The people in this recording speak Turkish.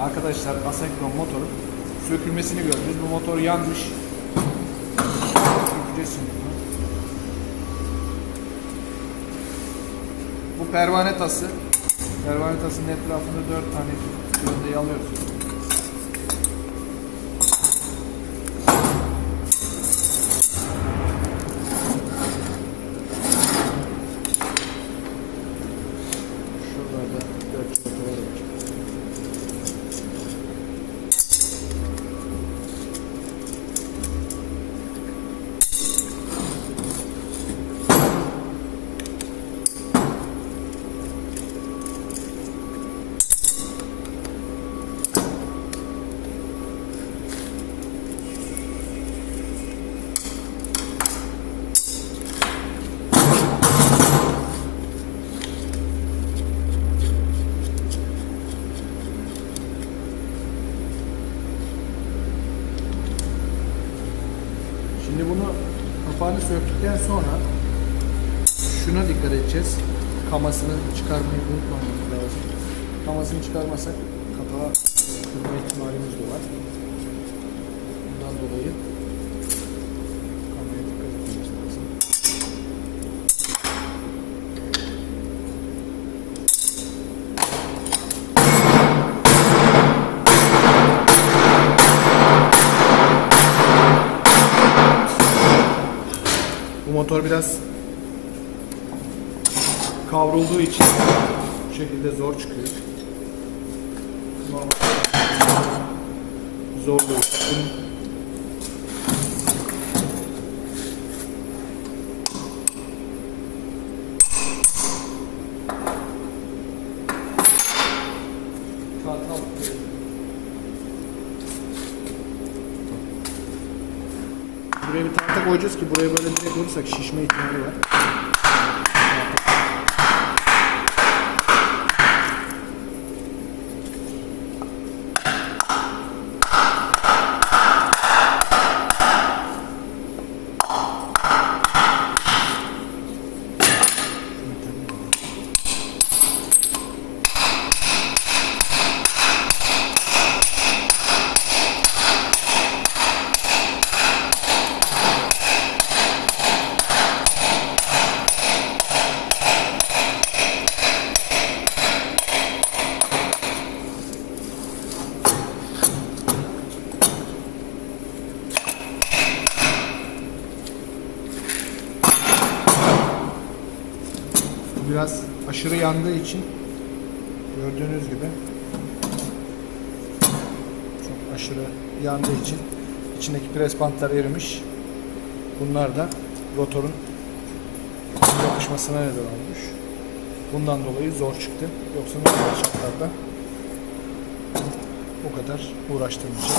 Arkadaşlar asenkron motorun sökülmesini gördünüz. Bu motor yanmış. Sökeceğiz şimdi bunu. Bu pervane tası. Pervane tasının etrafında 4 tane gövdeyi alıyoruz. Şuralarda 4 çubuklar var. Şimdi bunu kapağını söktükten sonra şuna dikkat edeceğiz. Kamasını çıkarmayı unutmamamız lazım. Kamasını çıkarmasak kapağı kırma ihtimalimiz de var. Bundan dolayı motor biraz kavrulduğu için bu şekilde zor çıkıyor. Normal zorluğu. Bunun Buraya bir tahta koyacağız ki buraya böyle direkt vurursak şişme ihtimali var. Bu biraz aşırı yandığı için gördüğünüz gibi çok aşırı yandığı için içindeki pres bantlar erimiş. Bunlar da rotorun yapışmasına neden olmuş. Bundan dolayı zor çıktı. Yoksa normal şartlarda bu kadar uğraştırmayacak.